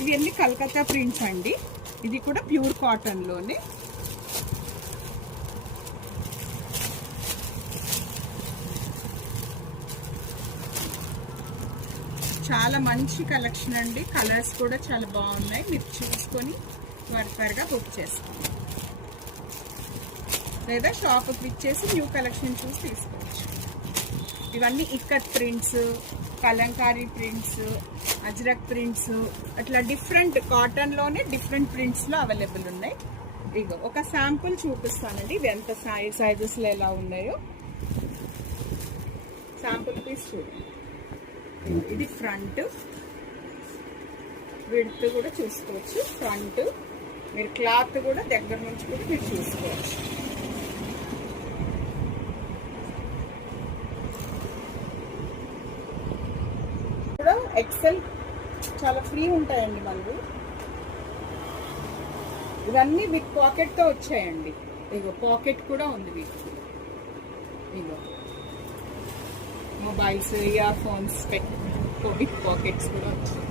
ఇవి అన్ని కలకత్తా ప్రింట్స్ అండి. ఇది కూడా ప్యూర్ కాటన్లోనే. చాలా మంచి కలెక్షన్ అండి. కలర్స్ కూడా చాలా బాగున్నాయి. మీరు చూసుకొని త్వరగా బుక్ చేసుకోండి, లేదా షాప్కి ఇచ్చేసి న్యూ కలెక్షన్ చూసి తీసుకోవచ్చు. ఇవన్నీ ikat prints, Kalamkari prints, Ajrak prints, అట్లా డిఫరెంట్ కాటన్లోనే డిఫరెంట్ ప్రింట్స్లో అవైలబుల్ ఉన్నాయి. ఇగో ఒక శాంపుల్ చూపిస్తానండి. ఇవి ఎంత సైజెస్లో ఎలా ఉన్నాయో శాంపుల్ పీస్ చూడండి. ఇది ఫ్రంట్ విడ్త్ కూడా చూసుకోవచ్చు. ఫ్రంట్ మీరు క్లాత్ కూడా దగ్గర నుంచి కూడా మీరు చూసుకోవచ్చు. కూడా ఎక్సెల్ చాలా ఫ్రీ ఉంటాయండి మనకు. ఇవన్నీ విత్ పాకెట్తో వచ్చాయండి. ఇగో పాకెట్ కూడా ఉంది వీటికి. ఇగో mobiles, earphones with pockets కూడా వచ్చాయి.